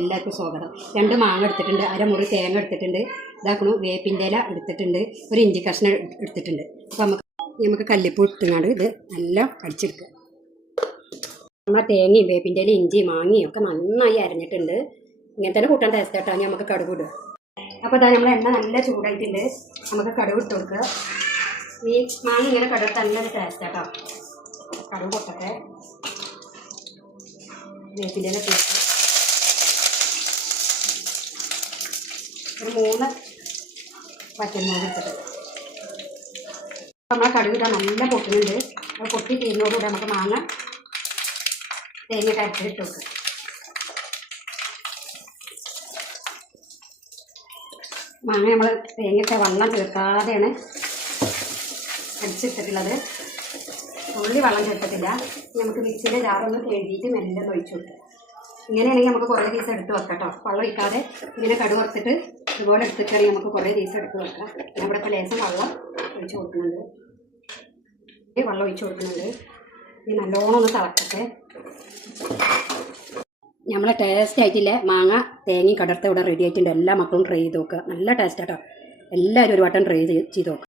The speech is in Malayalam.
എല്ലാവർക്കും സ്വാഗതം. 2 മാങ്ങ എടുത്തിട്ടുണ്ട്, അരമുറി തേങ്ങ എടുത്തിട്ടുണ്ട്, ഇതാക്കണു വേപ്പിൻ്റെ ഇല എടുത്തിട്ടുണ്ട്, ഒരു ഇഞ്ചി കഷ്ണം എടുത്തിട്ടുണ്ട്. അപ്പോൾ നമുക്ക് കല്ലിപ്പ് ഇട്ടുങ്ങാണ്ട് ഇത് നല്ല അടിച്ചെടുക്കുക. നമ്മളെ തേങ്ങയും വേപ്പിൻ്റെ ഇല ഇഞ്ചി മാങ്ങയും ഒക്കെ നന്നായി അരഞ്ഞിട്ടുണ്ട്. ഇങ്ങനെ തന്നെ കൂട്ടാൻ ടേസ്റ്റ് ആയിട്ടാണ് നമുക്ക് കടുക് ഇടുക. അപ്പോൾ ഇതാ നമ്മളെ എണ്ണ നല്ല ചൂടായിട്ടുണ്ട്. നമുക്ക് കടുക് ഇട്ട് കൊടുക്കുക. ഈ മാങ്ങ ഇങ്ങനെ കടുക് നല്ലൊരു ടേസ്റ്റ് ആട്ടോ. കടുക് പൊട്ടട്ടെ. വേപ്പിൻ്റെ ഇല ഇട്ട് ഒരു 3 പച്ചമുളക് ഇട്ടിട്ട് നമ്മളെ കടുക് ഇടാൻ നല്ല പൊട്ടുന്നുണ്ട്. അത് പൊട്ടി തീരുന്നതോടുകൂടി നമുക്ക് മാങ്ങ തേങ്ങ കരച്ചിട്ട് വെക്കുക. മാങ്ങ നമ്മൾ തേങ്ങയൊക്കെ വെള്ളം ചേർക്കാതെയാണ് അടിച്ചിട്ടിട്ടുള്ളത്. തുള്ളി വെള്ളം ചേർത്തിട്ടില്ല. നമുക്ക് മിക്സിയുടെ ജാറൊന്ന് കഴുകിയിട്ട് മെല്ലെ ഒഴിച്ചു കൊടുക്കുക. ഇങ്ങനെയാണെങ്കിൽ നമുക്ക് കുറേ ദിവസം എടുത്ത് വെക്കാം കേട്ടോ. വെള്ളം ഒഴിക്കാതെ ഇങ്ങനെ കടുക് വറുത്തിട്ട് ഇതുപോലെ എടുത്തിട്ടാണെങ്കിൽ നമുക്ക് കുറേ ദിവസം എടുത്ത് വെക്കാം. ഞാൻ ഇവിടെ ഇപ്പോൾ ലേശം വെള്ളം ഒഴിച്ച് കൊടുക്കുന്നുണ്ട്. വെള്ളം ഒഴിച്ച് കൊടുക്കുന്നുണ്ട്. ഇത് നല്ലോണം ഒന്ന് തിളക്കട്ടെ. നമ്മളെ ടേസ്റ്റ് ആയിട്ടില്ല മാങ്ങ തേങ്ങയും കടർത്ത ഇവിടെ റെഡി ആയിട്ടുണ്ട്. എല്ലാ മക്കളും ട്രൈ ചെയ്ത് നോക്കുക. നല്ല ടേസ്റ്റ് ആട്ടോ. എല്ലാവരും ഒരു വട്ടം ട്രൈ ചെയ്ത് നോക്കുക.